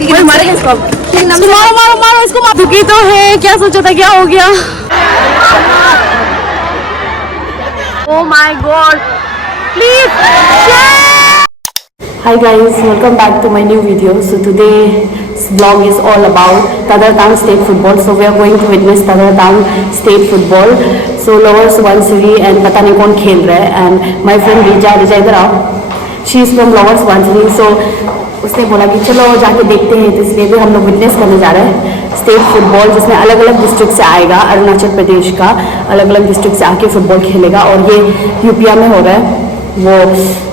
मारो मारो मारो इसको, दुखी तो है, क्या सोचा था, क्या हो गया? Oh my God! Please share. Hi guys, welcome back to my new video. So today's vlog is all about Tadartang State Football. So we are going to witness Tadartang State Football. So Lower Subansiri and पता नहीं कौन खेल रहा है, and my friend Rija इधर आओ. She is from Lower Subansiri. So उसने बोला कि चलो जाके देखते हैं, तो इसलिए भी हम लोग विटनेस करने जा रहे हैं स्टेट फुटबॉल, जिसमें अलग अलग डिस्ट्रिक्ट से आएगा, अरुणाचल प्रदेश का अलग अलग डिस्ट्रिक्ट से आके फुटबॉल खेलेगा, और ये यूपिया में हो रहा है, वो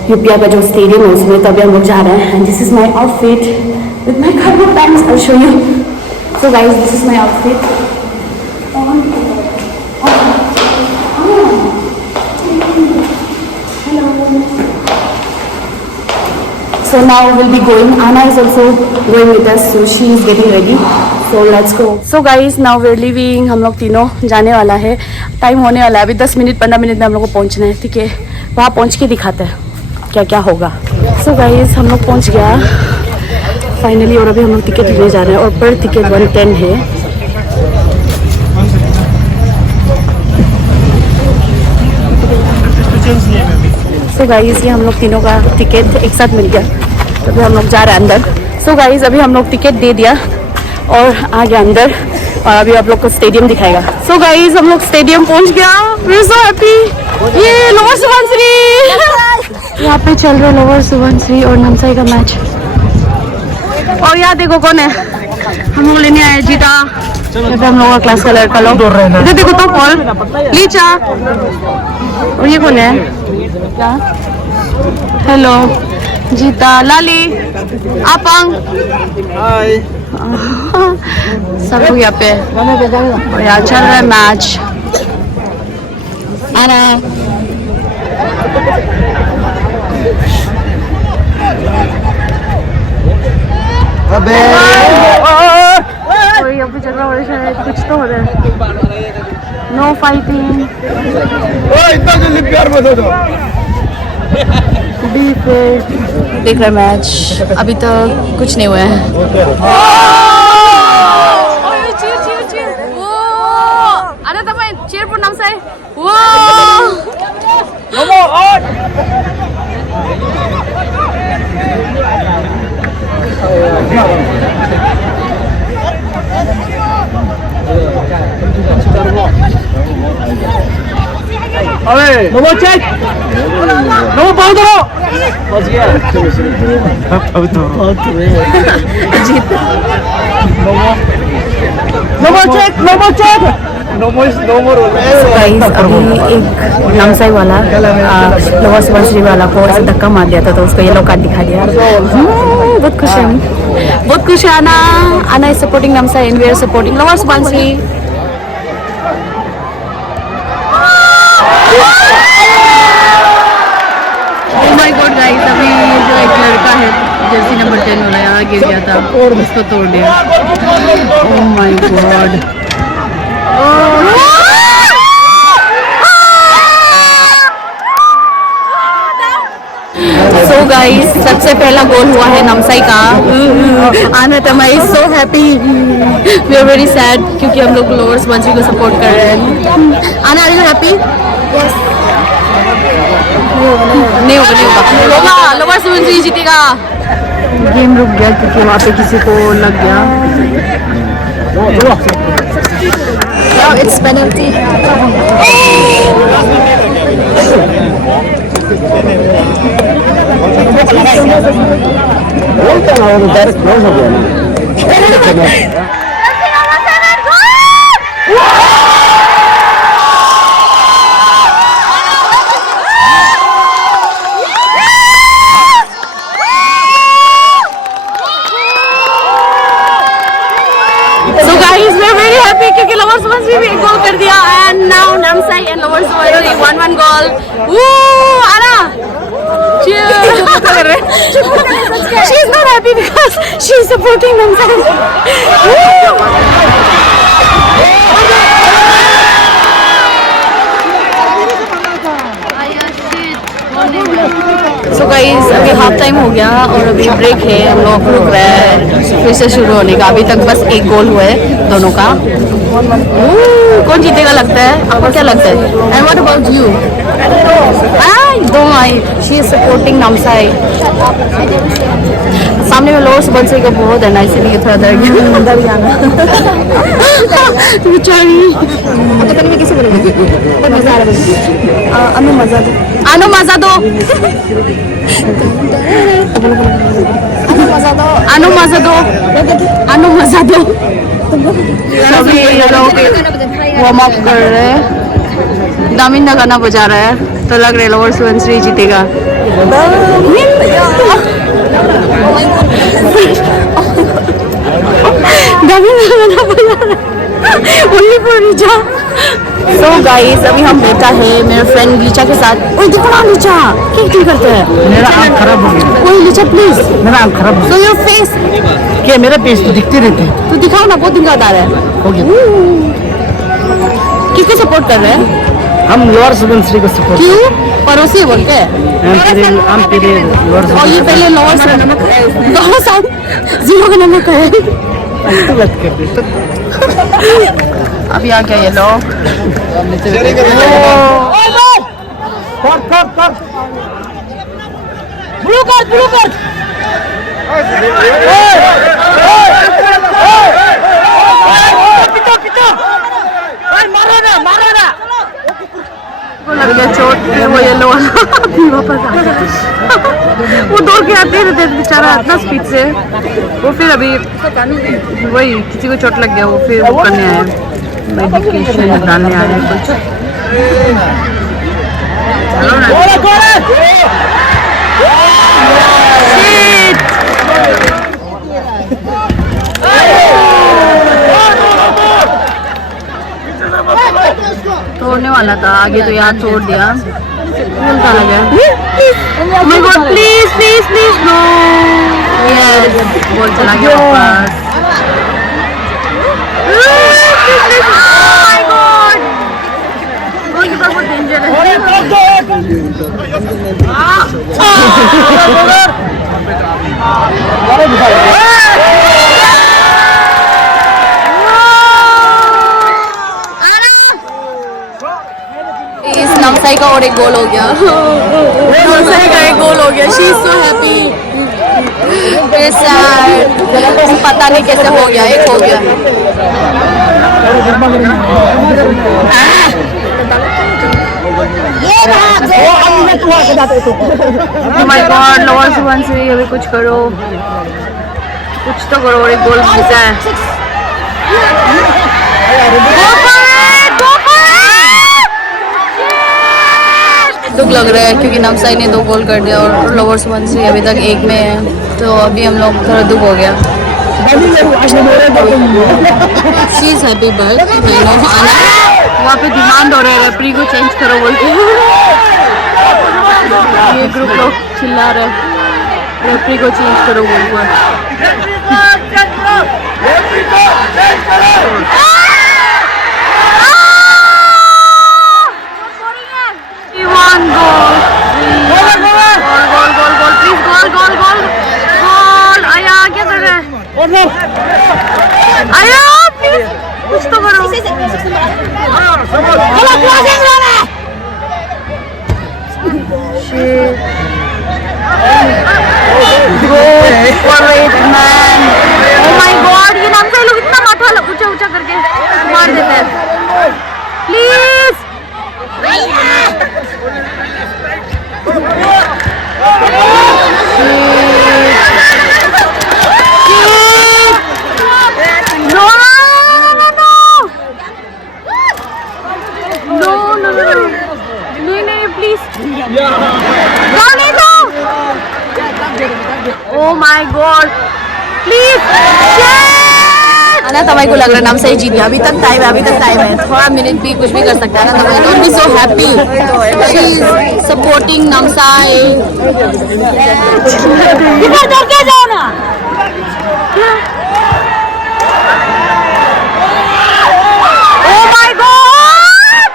यूपिया का जो स्टेडियम है उसमें. तो अभी हम लोग जा रहे हैं. This is my outfit with my cargo pants. I show you. So guys, this is my outfit. So now we'll be going. Anna is also going with us, so she is getting ready. So let's go. So guys, now we're leaving. हम लोग तीनों जाने वाला है. Time होने वाला है अभी 10 मिनट 15 मिनट में हम लोग को पहुंचना है. ठीक है, वहाँ पहुंच के दिखाते हैं क्या क्या होगा. So guys, हम लोग पहुंच गया फाइनली, और अभी हम लोग टिकट लेने जा रहे हैं, और पर टिकट 110 है. सो गाइस, ये हम लोग तीनों का टिकट एक साथ मिल गया, तो अभी हम लोग जा रहे हैं अंदर. सो गाइस, अभी हम लोग टिकट दे दिया और आ गया अंदर, और अभी आप लोग को स्टेडियम दिखाएगा. सो गाइस, हम लोग स्टेडियम पहुंच गया. We are so happy. ये लोअर सुबनसिरी, यहाँ पे चल रहा है लोअर सुबनसिरी और नामसाई का मैच. और यहाँ देखो कौन है, हम लोग लेने आए जीता. हम लोग का क्लास का लड़का लोग. इधर देखो तो पॉल लीचा. और ये कौन है? क्या? हेलो जीता, लाली, आपंग, हाय. सब लोग यहाँ पे, और यहाँ चल रहा है मैच. आना अबे कोई अभी चल रहा है, कुछ तो हो रहा है. No fighting. इतना जल्दी प्यार मत दो. देख रहे मैच, अभी तो कुछ नहीं हुआ है. ada teman cheer for Namsai. Wow. अरे नमो चेक, नमो पाँव दो. बच गया. अब तो जीत. नमो चेक, नमो चेक. गाइस, अभी एक नामसाई वाला लोअर सुबनसिरी वाला को ऐसे धक्का मार दिया था, तो उसको येलो कार्ड दिखा दिया. बहुत खुश है, बहुत खुश है. आना आना is supporting Namsai and we are supporting lower Subansiri. Oh my God guys, अभी जो एक लड़का है जर्सी नंबर 10 वाला यहाँ गिर गया था, उसको तोड़ दिया. Oh my God. So guys, सबसे पहला गोल हुआ है नामसाई का. आना तमा is so happy. We are very sad क्योंकि हम लोग लोअर सुबनसिरी को सपोर्ट कर रहे हैं. आना आर यू हैप्पी? नहीं होगा लोअर सुबनसिरी जीतेगा. गेम रुक गया क्योंकि वहाँ पे किसी को लग गया. Now it's penalty. क्योंकि लोअर सुबनसिरी भी एक गोल कर दिया. And now Namsai and lower Subansiri 1-1 गोल. आना she is not happy because she is supporting Namsai. So guys अभी हाफ टाइम हो गया और अभी ब्रेक है, हम लोग रुक रहे हैं फिर से शुरू होने का। अभी तक बस एक गोल हुआ है दोनों का। कौन जीतेगा लगता है, आपको क्या लगता है? And what about you? She is supporting Namsai. सामने में लोअर सुबनसिरी का बहुत है ना, इसीलिए थोड़ा डर गया। अनु मजा दो, अनु मजा दो, अनु मजा दो, अनु मजा दो। सभी ये लोग वार्म अप कर रहे हैं, दामिंदा गाना बजा रहा है, तो लग रहा है लोअर सुबनसिरी जीतेगा। सो गाइस अभी हम बैठा है मेरे फ्रेंड लीचा के साथ। ओए देखो ना लीचा क्या करते हैं। मेरा आँख खराब हो गया। ओए लीचा प्लीज, मेरा आँख खराब हो सो योर फेस। गया। मेरा फेस तो दिखते रहते हैं। तो दिखाओ ना, बहुत दिन का आ रहा है। हो गया। किसको सपोर्ट कर रहे हैं? हम लोअर सुबनसिरी को सपोर्ट। क्यों? पड़ोसी बोल के? हम तेरे लोअर और ये पहले लोअर जीरो का नमक है। बात कर रहे। अभी आ गया ये लोग। Blue card, blue card. मारो ना, मारो ना। लग गया चोट, वो येलो वाला वापस आ गया। वो दौड़ के आते रहते बेचारा इतना स्पीड से। वो फिर अभी वही किसी को चोट लग गया, वो फिर वो करने आए, मेडिकेशन डालने आए कुछ। तोड़ने वाला था, आगे तो यार छोड़ दिया। उल्टा लगा। My God, please, please, please, no. Yes, ball चला गया वापस। Oh my God, गोलकीपर बहुत डेंजर है। इस नामसाई का और एक गोल हो गया। नामसाई का एक गोल हो गया। She is so happy. पता नहीं कैसे हो गया, एक हो गया। Oh my God, lower Subansiri अभी कुछ करो, कुछ तो करो। और एक गोल घुसा है। दुख लग रहा है क्योंकि नामसाई ने 2 गोल कर दिया और लोअर सुबनसिरी अभी तक 1 में है, तो अभी हम लोग थोड़ा दुख हो गया। शी इज हैप्पी बट वहाँ पे डिमांड हो रहा है रेफरी को चेंज करो बोल के। ये ग्रुप लोग चिल्ला रहे रेफरी को चेंज करो बोल के। आया प्लीज कुछ तो करो। ये नामसाई लोग इतना माथा ऊंचा ऊंचा करके मार देते हैं। Please Oh my God, please, अना तमाई को लग रहा है नामसाई जीत गया। अभी तक टाइम है, अभी तक टाइम है, थोड़ा मिनट भी कुछ भी कर सकता है ना। तमाई don't be so happy, she is supporting Namsai. इधर डर के जाओ ना। Oh my God,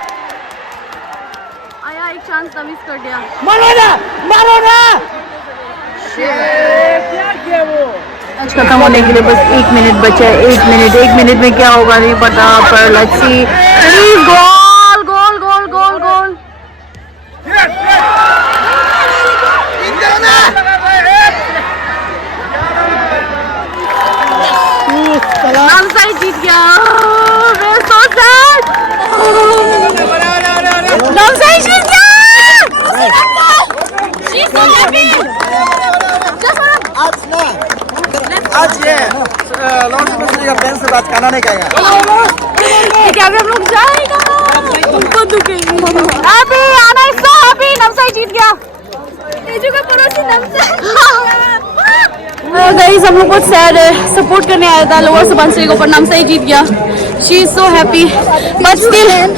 आया एक चांस मिस कर दिया। मारो ना, मारो ना। खत्म होने के लिए बस 1 मिनट बचा है। 1 मिनट में क्या होगा नहीं पता, पर लेट्स सी। गोल गोल गोल गोल गोल। नामसाई जीत गया। so sad। नामसाई जीत गया। She's so happy। आज ये लॉर्ड स्पेशल का फैंस से बात करना नहीं कहेगा। क्या हम लोग जाएगा? उनको दुखेगी। Happy, Anna is so happy। Namsai जीत गया। तेजू का पड़ोसी नामसाई। गाइस हम लोग बहुत सैड है, सपोर्ट करने आया था लोअर सुबनसिरी को, पर नामसाई जीत गया। She is so happy but still I am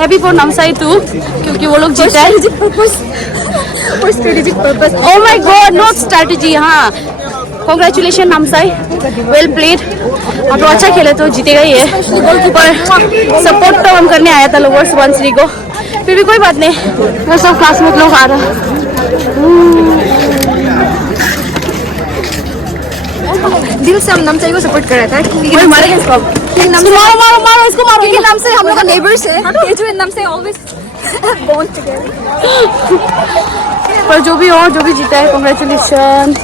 happy for Namsai too, क्योंकि वो लोग जीता है। Oh my God, not strategy. हाँ, कॉन्ग्रेचुलेशन नामसाई, वेल प्लेड। आप लोग अच्छा खेले तो जीतेगा ही है, पर सपोर्ट तो हम करने आया था लोअर सुबनसिरी को। फिर भी कोई बात नहीं, मेरे सब क्लासमेट लोग आ रहा है। दिल से हम नामसाई को सपोर्ट कर रहा था क्योंकि मारेगा इसको। मारो मारो मारो इसको मारो। क्योंकि नामसाई हम लोग का नेबर्स है। Tezu and Namsai always bond together. पर जो भी हो, जो भी जीता है, कॉन्ग्रेचुलेशन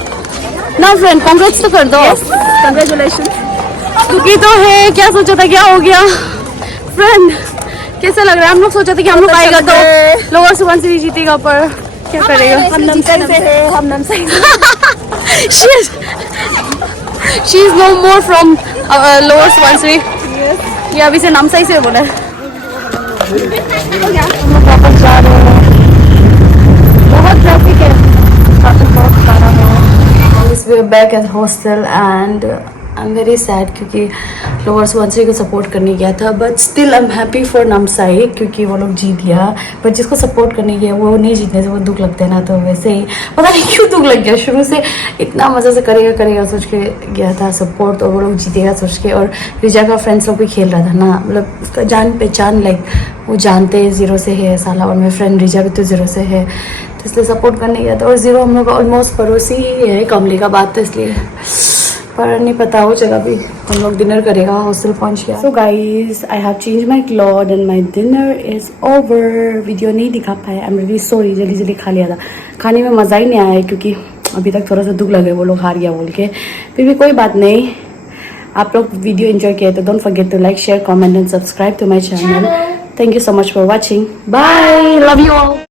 ना फ्रेंड, कॉन्ग्रेट्स तो कर दो। कंग्रेचुलेशन। दुखी तो है, क्या सोचा था क्या हो गया फ्रेंड, कैसा लग रहा है? हम लोग सोचा था कि हम लोग आएगा तो लोअर सुबनसिरी जीतेगा, पर क्या करेगा। हम नामसाई से हैं, हम Namsai. She is no more from lower Subansiri. ये अभी से नामसाई से बोला है। हम लोग वापस जा रहे हैं, बहुत ट्रैफिक है, ट्रैफिक बहुत सारा है। We are back at hostel and I'm very sad क्योंकि लोअर सुबनसिरी को सपोर्ट करने गया था, but still I am happy for Namsai क्योंकि वो लोग जीत गया। पर जिसको सपोर्ट करने गया वो नहीं जीतने से वो दुख लगता है ना, तो वैसे ही पता नहीं क्यों दुख लग गया। शुरू से इतना मज़े से करेगा सोच के गया था सपोर्ट, और वो लोग जीतेगा सोच के। और रिजा का फ्रेंड्स लोग भी खेल रहा था ना, मतलब उसका जान पहचान, लाइक वो जानते हैं जीरो से है साला, और मेरे फ्रेंड रिजा भी तो जीरो से है, तो इसलिए सपोर्ट करने गया था। और जीरो हम लोग ऑलमोस्ट पड़ोसी ही है, कमली का बात, तो इसलिए पर नहीं पता हो जगह भी हम लोग डिनर करेगा। हॉस्टल पहुंच गया। So guys I have change my cloth and my dinner is over. Video नहीं दिखा पाया, आई एम रियली सॉरी। जल्दी खा लिया था, खाने में मज़ा ही नहीं आया क्योंकि अभी तक थोड़ा सा दुख लगे वो लोग हार गया बोल के। फिर भी कोई बात नहीं, आप लोग वीडियो एंजॉय किया तो don't forget to like, share, comment and subscribe to my channel. Thank you so much for watching. Bye, love you all.